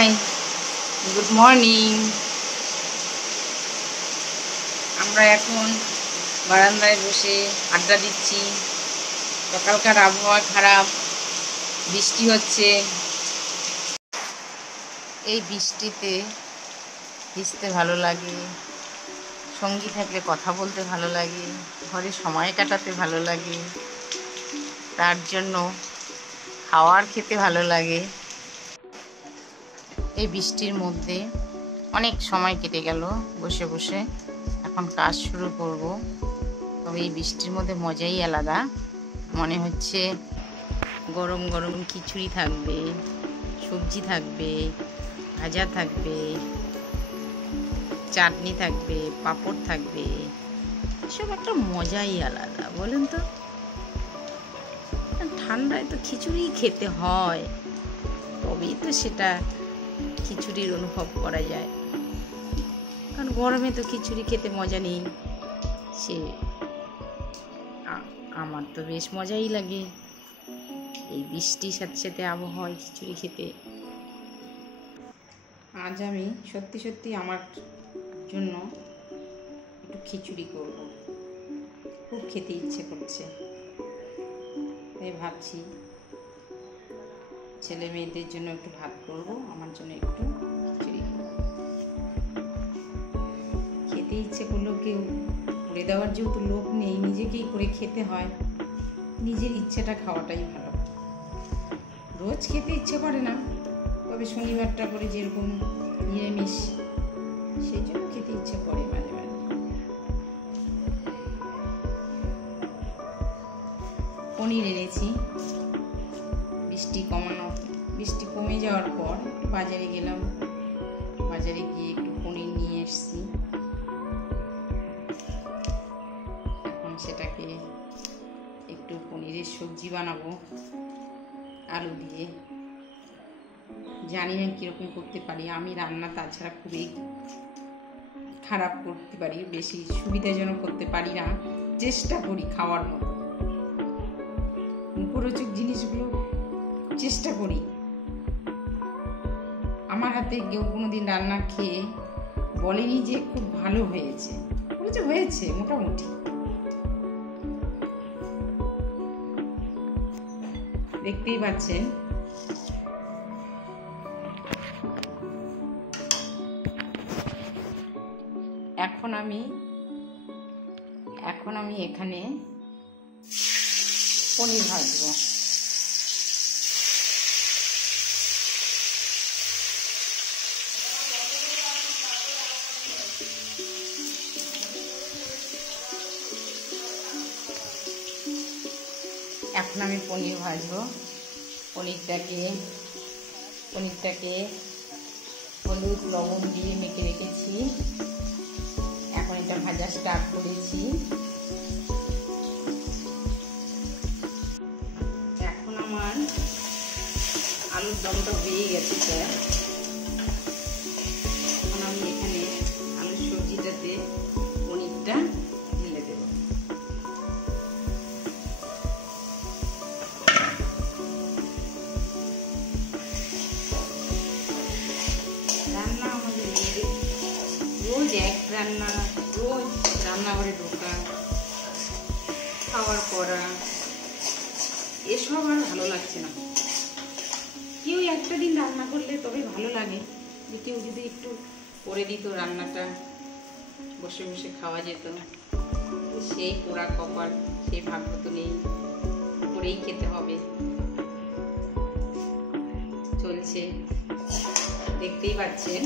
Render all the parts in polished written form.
High, good morning. আমরা এখন বারান্দায় বসে আড্ডা দিচ্ছি। সকালকার আবহাওয়া খারাপ, বৃষ্টি হচ্ছে। এই বৃষ্টিতে ভিজতে ভালো লাগে, সঙ্গী থাকলে কথা বলতে ভালো লাগে, ঘরে সময় কাটাতে ভালো লাগে, তার জন্য খাওয়ার খেতে ভালো লাগে। এই বৃষ্টির মধ্যে অনেক সময় কেটে গেল বসে বসে। এখন কাজ শুরু করব। তবে এই বৃষ্টির মধ্যে মজাই আলাদা। মনে হচ্ছে গরম গরম খিচুড়ি থাকবে, সবজি থাকবে, ভাজা থাকবে, চাটনি থাকবে, পাঁপড় থাকবে। এসব একটা মজাই আলাদা, বলেন তো। ঠান্ডায় তো খিচুড়ি খেতে হয়, তবেই তো সেটা খিচুড়ির অনুভব করা যায়। কারণ গরমে তো খিচুড়ি খেতে মজা নেই। আমার তো বেশ মজাই লাগে এই বৃষ্টির সাথে সাথে আবহাওয়ায় খিচুড়ি খেতে। আজ আমি সত্যি সত্যি আমার জন্য একটু খিচুড়ি করব, খুব খেতে ইচ্ছে করছে। তাই ভাবছি ছেলে মেয়েদের জন্য একটু ভাত করব, আমার জন্য একটু খিচুড়ি করব। খেতে ইচ্ছে করলেও কেউ করে দেওয়ার যেহেতু লোক নেই, নিজেকেই করে খেতে হয়। নিজের ইচ্ছেটা খাওয়াটাই ভালো। রোজ খেতে ইচ্ছে করে না, তবে শনিবারটা করে যেরকম নিরামিষ, সেই জন্য খেতে ইচ্ছে করে মাঝে মাঝে। পনির এনেছি। বৃষ্টি কমে যাওয়ার পর বাজারে গেলাম। বাজারে গিয়ে একটু পনির নিয়ে এসেছি। এখন সেটাকে একটু পনিরের সবজি বানাবো আলু দিয়ে। জানি না কীরকম করতে পারি আমি রান্না, তাছাড়া খুবই খারাপ করতে পারি, বেশি সুবিধাজনক করতে পারি না। চেষ্টা করি খাওয়ার মতো, মুখরোচক জিনিসগুলো চেষ্টা করি। আমার হাতে কেউ কোনোদিন রান্না খেয়ে বলেনি যে খুব ভালো হয়েছে, বলেছে হয়েছে মোটামুটি। দেখতেই পাচ্ছেন এখন আমি এখানে পনির ভাজবো। এখন আমি পনির ভাজবো। পনিরটাকে হলুদ লবণ দিয়ে মেখে রেখেছি। এখন এটা ভাজা স্টার্ট করেছি। এখন আমার আলুর দমটা হয়ে গেছে প্রায়। এখন আমি এখানে আলুর সবজিটাতে পনিরটা ঢেলে দেব। রান্না আমাদের মেয়েদের রোজ রোজ রান্নাঘরে ঢোকা, খাওয়ার করা, এসব আর ভালো লাগছে না। কেউ একটা দিন রান্না করলে তবে ভালো লাগে, যে কেউ যদি একটু করে দিত রান্নাটা, বসে বসে খাওয়া যেত। সেই পোড়া কপাল, সেই ভাগ্য তো নেই, করেই খেতে হবে। চলছে, দেখতেই পাচ্ছেন।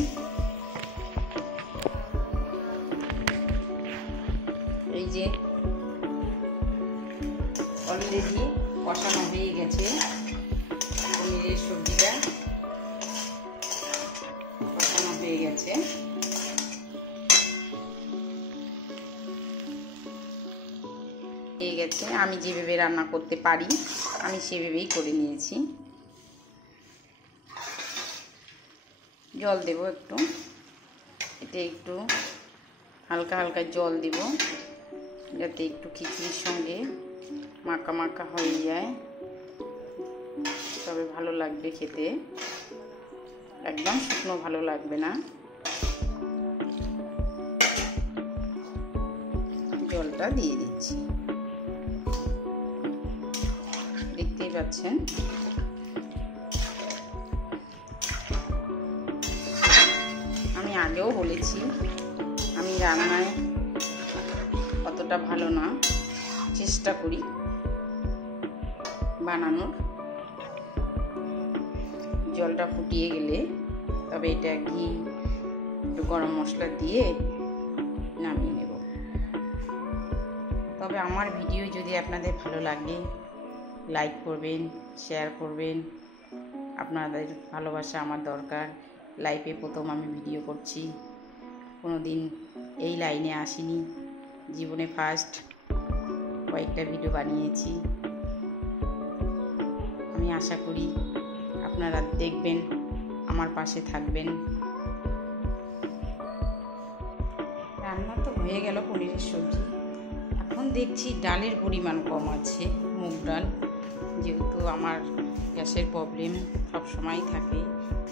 এই যে অলরেডি কষানো হয়ে গেছে পনিরের সবজিটা, কষানো হয়ে গেছে। আমি যেভাবে রান্না করতে পারি আমি সেভাবেই করে নিয়েছি। জল দেব একটু, এতে একটু হালকা হালকা জল দেব, যাতে একটু খিচুড়ির সঙ্গে মাখা মাখা হয়ে যায়, তবে ভালো লাগবে খেতে। একদম শুকনো ভালো লাগবে না। জলটা দিয়ে দিচ্ছি, দেখতেই পাচ্ছেন। আমি আগেও বলেছি আমি রান্নায় অতটা ভালো না, চেষ্টা করি বানানোর। জলটা ফুটিয়ে গেলে তবে এটা ঘি একটু গরম মশলা দিয়ে নামিয়ে নেব। তবে আমার ভিডিও যদি আপনাদের ভালো লাগে লাইক করবেন, শেয়ার করবেন। আপনাদের ভালোবাসা আমার দরকার। লাইফে প্রথম আমি ভিডিও করছি, কোনো দিন এই লাইনে আসিনি, জীবনে ফার্স্ট কয়েকটা ভিডিও বানিয়েছি। আমি আশা করি আপনারা দেখবেন, আমার পাশে থাকবেন। রান্না তো হয়ে গেল পনিরের সবজি। এখন দেখছি ডালের পরিমাণ কম আছে, মুগ ডাল, যেহেতু আমার গ্যাসের প্রবলেম সবসময় থাকে,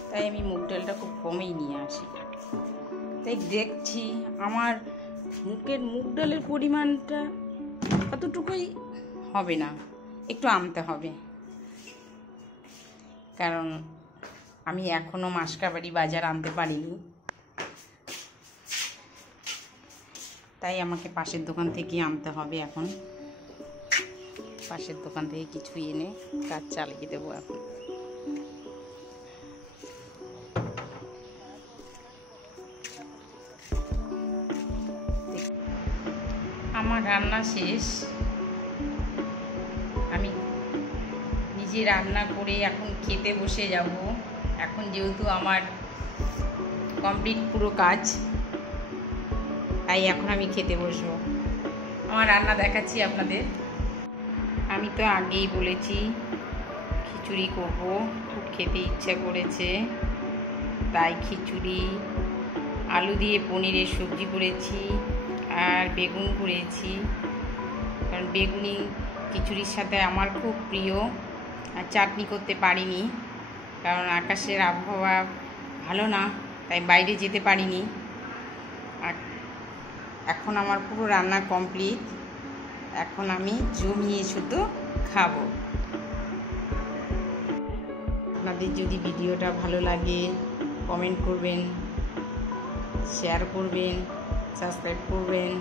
তাই আমি মুগ ডালটা খুব কমই নিয়ে আসি। তাই দেখছি আমার মুগ ডালের পরিমাণটা অতটুকুই হবে না, একটু আনতে হবে। কারণ আমি এখনও মাসকাবাড়ি বাজার আনতে পারিনি, তাই আমাকে পাশের দোকান থেকে আনতে হবে। এখন পাশের দোকান থেকে কিছু এনে কাজ চালিয়ে দেবো এখন। আমার রান্না শেষ। আমি নিজে রান্না করে এখন খেতে বসে যাব। এখন যেহেতু আমার কমপ্লিট পুরো কাজ, তাই এখন আমি খেতে বসবো। আমার রান্না দেখাচ্ছি আপনাদের। আমি তো আগেই বলেছি খিচুড়ি করব, খুব খেতে ইচ্ছা করেছে, তাই খিচুড়ি, আলু দিয়ে পনিরের সবজি করেছি আর বেগুন করেছি। কারণ বেগুনি খিচুড়ির সাথে আমার খুব প্রিয়। আর চাটনি করতে পারিনি, কারণ আকাশের আবহাওয়া ভালো না, তাই বাইরে যেতে পারিনি। আর এখন আমার পুরো রান্না কমপ্লিট। এখন আমি জমিয়ে শুধু খাবো। আপনাদের যদি ভিডিওটা ভালো লাগে কমেন্ট করবেন, শেয়ার করবেন, সাবস্ক্রাইব করবেন।